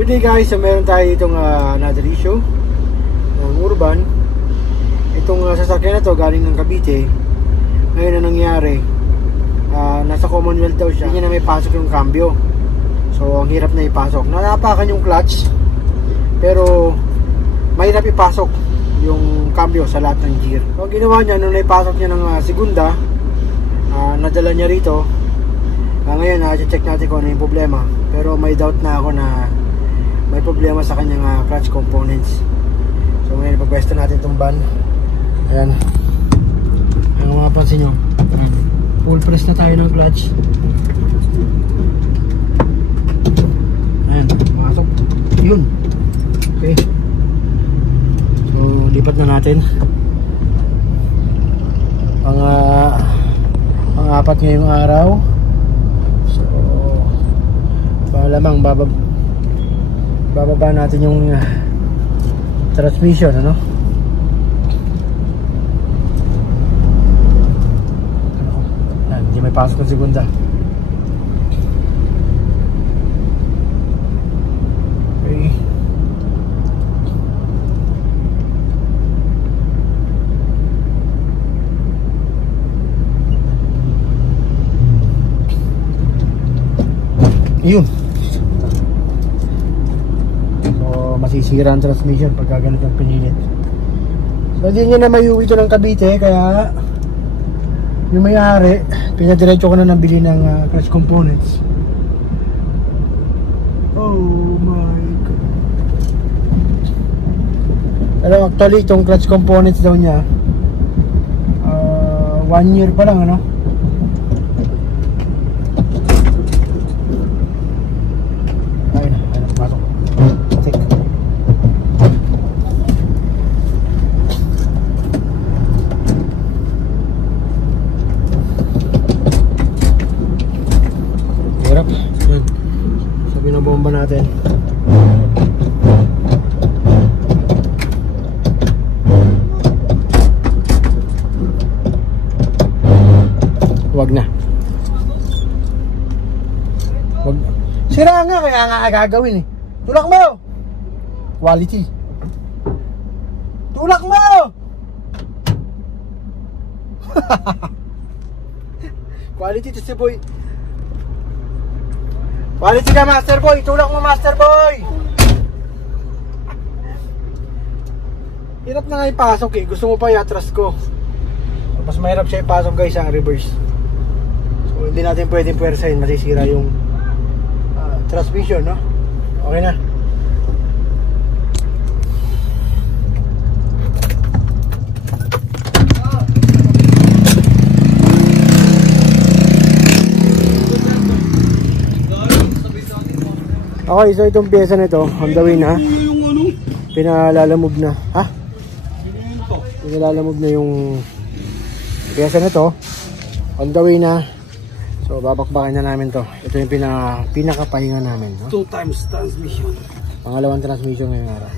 Good day guys, so meron tayo itong another issue ng Urban. Itong sasakyan na to galing ng Cavite. Ngayon na nangyari, nasa Commonwealth daw siya, hindi niya na may pasok yung cambio. So ang hirap na ipasok. Nanapakan yung clutch, pero mahirap ipasok yung cambio sa lahat ng gear. So ang ginawa niya, nung naipasok niya ng segunda, nadala niya rito. Ngayon check natin kung ano yung problema, pero may doubt na ako na may problema sa kanyang clutch components. So ngayon ipapwesto natin itong van. Ayan, kung mapapansin nyo, full press na tayo ng clutch. Ayan, pumasok. Yun. Okay, so lipat na natin. Pang-apat ngayong araw. So malamang bababa natin yung transmission, ano? Hindi may pasok ng segunda. Okay. Yun. Masisira ang transmission pagka ganito ang pinilit. So hindi niya na mayuwi ito ng Cavite, kaya yung may-ari pinadiretso ko na nabili ng clutch components. Oh my god. Pero actually itong clutch components daw niya 1 year pa lang, ano? Bomba natin. Wag na. Wag. Sira nga, kaya nga gagawin eh. Tulak mo. Quality. Tulak mo. Quality to si boy. Quality ka, Master Boy! Tulak mo, Master Boy! Hirap na nga ipasok eh. Gusto mo pa i-atras ko. Mas mahirap siya ipasok guys ang reverse. So hindi natin pwedeng puwersahin. Masisira yung transmission, no? Okay na. Okay, so itong pyesa nito on the way na. Pinalalamove na. Ha? Pinalalamove na yung pyesa nito. On the way na. So babakbakin na namin to. Ito yung pinakapahinga namin, no? 2 times transmission. Pangalawang transmission ngayong araw.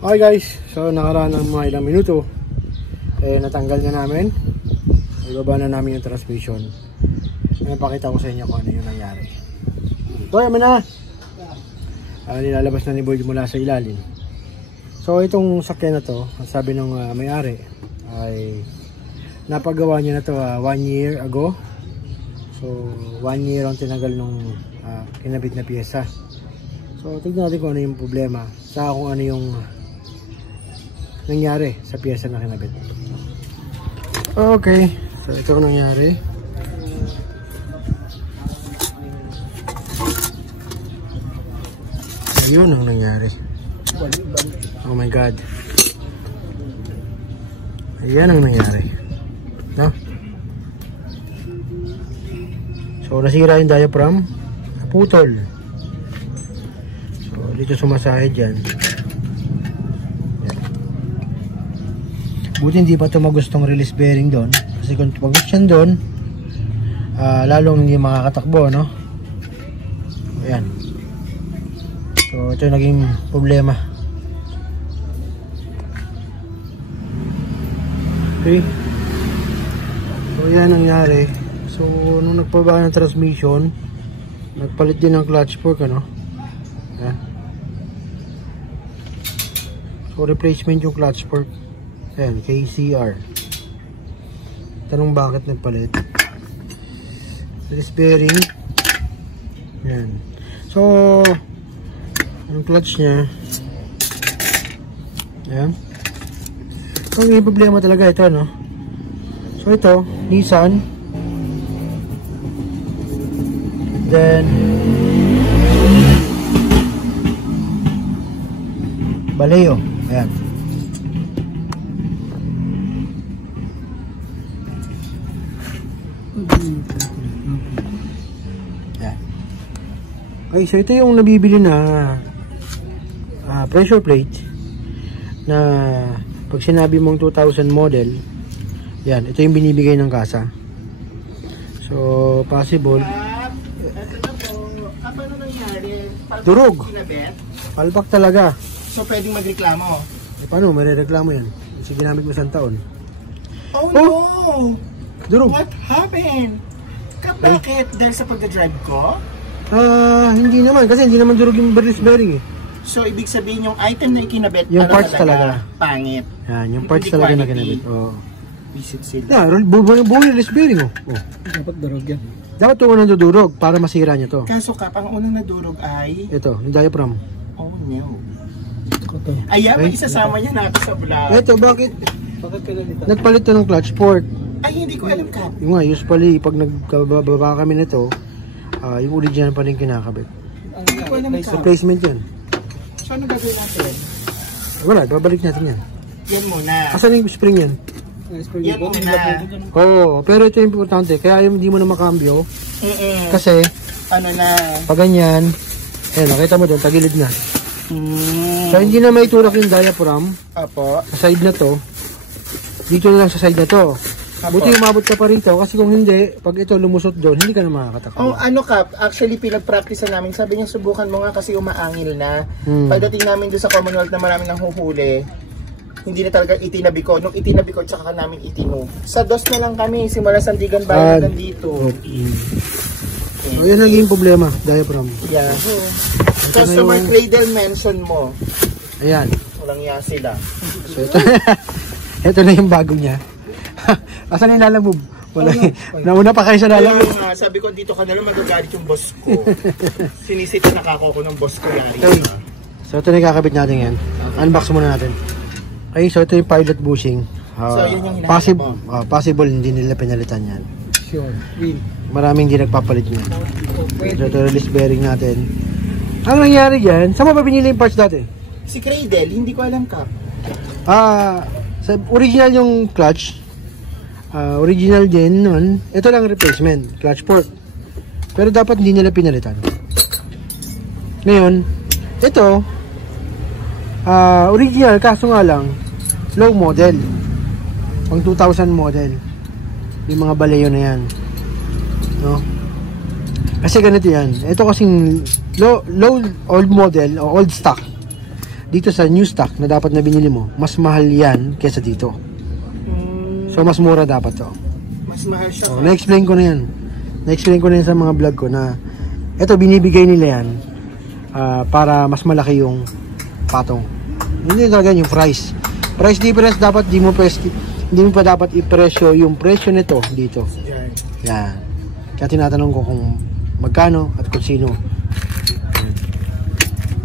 Okay guys, so nakaraan ng mga ilang minuto, natanggal na namin. Ibaba na namin yung transmission. Pakita ko sa inyo kung ano yung nangyari. Boy, amin na. Nilalabas na ni Boy mula sa ilalim. So itong sakyan na to, ang sabi ng may-ari ay napagawa niya na to 1 year ago. So 1 year ang tinagal nung kinabit na pyesa. So tignan natin kung ano yung problema, sa kung ano yung nangyari sa pyesa na kinabit. Okay, so ito ang nangyari. Yun ang nangyari. Oh my god. Ayan ang nangyari, no? So nasira yung diaphragm, naputol. So dito sumasahid yan. Buti hindi pa tumagos tong release bearing doon, kasi kung tumagos yan doon, lalong hindi makakatakbo, no? Ayan. So ito yung naging problema. Okay. So yan nangyari. So nung nagpababa ng transmission, nagpalit din ng clutch fork, ano? Ayan. So replacement yung clutch fork. Ayan, KCR. Tanong bakit nagpalit. Release bearing. Ayan. So ang clutch nya, ayan. So may problema talaga ito, no? So ito, Nissan. Then Valeo. Ayan. Ayan. Okay, so ito yung nabibili na pressure plate na pag sinabi mong 2000 model, yan, ito yung binibigay ng kasa. So, possible. Ito na po. Paano nangyari? Durog. Kinabet? Palpak talaga. So, pwedeng magreklamo? Eh, paano? May reklamo yan. Kasi ginamit mo 1 taon. Oh no! Durog. What happened? Bakit? Dahil sa pagdadrive ko? Hindi naman. Kasi hindi naman durog yung release bearing eh. So, ibig sabihin yung item na ikinabet, Yung parts talaga. Pangit. Yan, yung parts talaga na kinabit. Oo. Visit sila. Yeah, buong release bearing oh. Dapat durog yan. Dapat ito unang dudurog para masira niya to. Kaso Kap, ang unang nadurog ay... Ito, yung diaphragm. Oh no. Ayan, may isasama niya natin sa vlog. Ito, bakit? Bakit pinalitan? Nagpalit to ng clutch fork. Ay, hindi ko alam, Kap. Yung nga, usually, pag nagbababa kami nito, yung original pa rin kinakabit. Hindi ko alam, Kap. Replacement yan. So, ano gagawin natin? Wala, babalik natin yan. Yan muna. Asan yung spring yan? Yan muna. Oo, pero ito yung importante. Kaya hindi mo na makambyo. Kasi, Ano na? pag ganyan, nakita mo doon, tagilid na. So, hindi na may turak yung diaphragm. Apo. Sa side na to. Dito na lang sa side na to. Apo. Buti umabot ka pa rito. Kasi kung hindi, pag ito lumusot doon, hindi ka na makakatakbo. Oh, ano Kap, actually pinag-practice na namin. Sabi niya, subukan mo nga kasi umaangil na. Pagdating namin doon sa Commonwealth na marami nang huhuli, hindi na talaga itinabi ko. Nung itinabi ko, tsaka namin itino. Sa DOS na lang kami, simula Sandigan Bayan nandito. So, yan naging problema, diaphragm. Yeah. Customer cradle mention mo. Ayan. Walang iya sila. So, ito, ito na yung bago niya. Asan yung lalamove? Wala. Nauna pa kayo sa lalamove. Kaya nga, sabi ko, dito ka na lang magagalit yung boss ko. Sinisita na kako ko ng boss ko yan. So, ito na yung kakabit natin yan. Unbox muna natin. Okay, so ito yung pilot bushing. So, yun yung hinahanap mo. Possible hindi nila pinalitan yan. Sure. Maraming hindi nagpapalit niya. So, ito release bearing natin. Ang nangyari dyan, saan mo ba pinili yung parts dati? Si Cradle, hindi ko alam, Kap. Sa original yung clutch. Original din nun. Ito lang replacement, clutch fork. Pero dapat hindi nila pinalitan. Ngayon, ito, original, kaso nga lang, low model. Pang 2000 model. Yung mga Valeo na yan. No? Kasi ganito yan. Ito kasing low old model o old stock. Dito sa new stock na dapat na binili mo, mas mahal yan kesa dito. So mas mura dapat to. Mas mahal siya. So, na-explain ko na yan. Na-explain ko na yan sa mga vlog ko na ito binibigay nila yan para mas malaki yung patong. Hindi talaga yung price. Price difference dapat hindi mo pa dapat i-presyo yung presyo nito dito. Yan. Kaya tinatanong ko kung magkano at kung sino.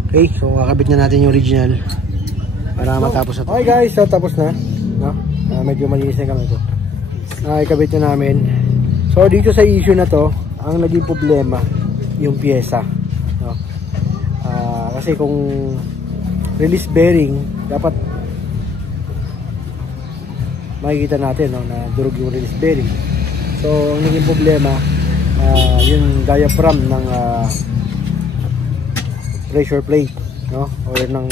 Okay, so kakabit na natin yung original para matapos na to. Okay guys, so tapos na. No? Medyo malinis na kami ito. Ikabit na namin. So dito sa issue na to, ang naging problema yung pyesa. No? Kasi kung release bearing, dapat makikita natin na durog yung release bearing. So ang naging problema yung diaphragm ng pressure plate, no? Or ng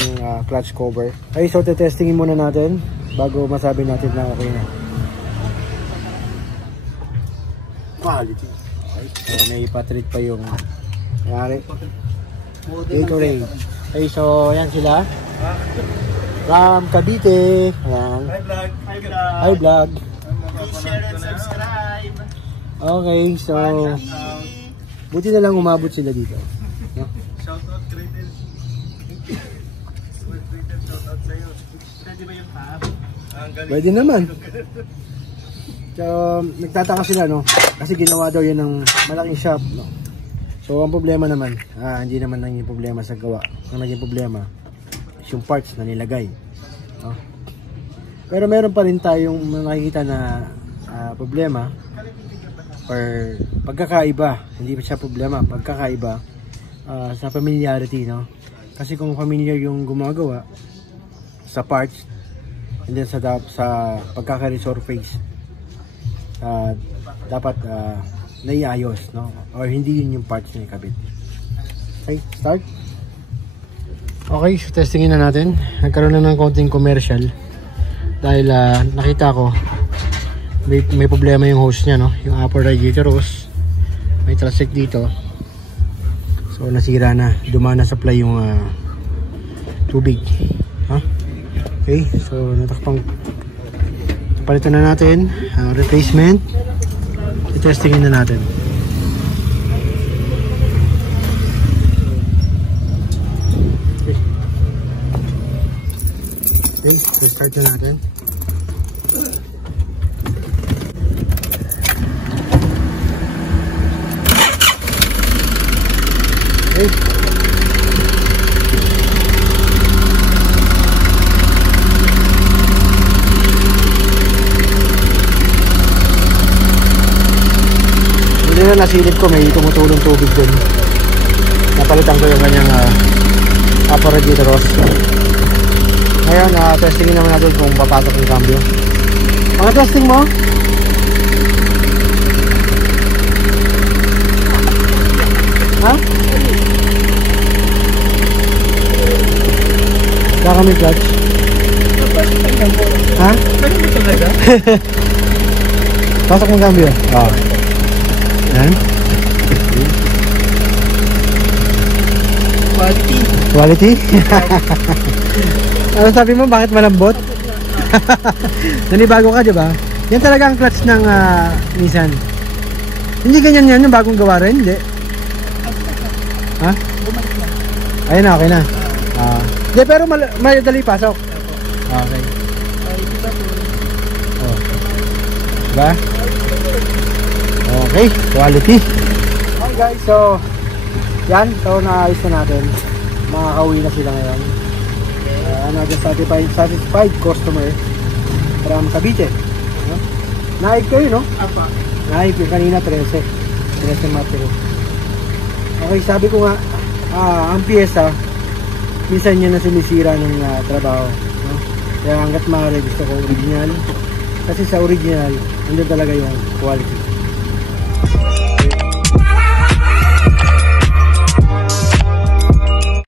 clutch cover. Okay, so testingin muna natin bago masabi natin na okay na. Quality. Okay, so may patrit pa yung nangyari. Gatorade. Okay, so yan sila from Cavite. Ayan. Hi vlog. Share and subscribe. Okay, so buti na lang umabot sila dito. No? Pwede naman. So, nagtataka sila, no? Kasi ginawa daw yan ng malaking shop, no? So, ang problema naman, hindi naman naging problema sa gawa. Ang naging problema is yung parts na nilagay, no? Pero meron pa rin tayong nakikita na problema or pagkakaiba. Hindi pa siya problema, pagkakaiba sa familiarity, no? Kasi kung familiar yung gumagawa sa parts and then sa pagkaka-resurface, dapat naiayos, no? Or hindi yun yung parts na ikabit. Okay, start. Okay, so testingin na natin. Nagkaroon na ng konting commercial dahil nakita ko may problema yung hose nya, no? Yung upper radiator hose, may trasek dito, so nasira na, dumana supply yung tubig, huh? Okay, so natakpang palitan na natin ang replacement. I-testingin na natin. Okay, restart na natin. Okay. Hindi na nasilip ko, may tumutulong tubig din. Napalitan ko yung kanyang upper radiator hose. Ngayon, testingin naman natin kung papasok yung cambio. Mga testing mo? Ha? Saka kami clutch. Ha? Pasok yung cambio. Oo. Yan. Quality. Quality? Ano sabi mo, bakit malambot? Nanibago ka, diba? Yan talaga ang clutch ng Nissan. Hindi ganyan yan, yung bagong gawa rin, hindi. Ha? Ayun na, okay na. Hindi, pero madali pasok. Okay. Oh. Diba? Okay, quality. Okay guys, so yan, so naayos na natin. Makakauwi na sila ngayon. Another satisfied customer from Cavite, no? Naib kayo, no? Apa. Naib yung kanina 13 Martiro. Okay, sabi ko nga, ang pyesa minsan yan na sinisira ng trabaho, no? Kaya hanggat maaari gusto ko original, kasi sa original hindi talaga yung quality.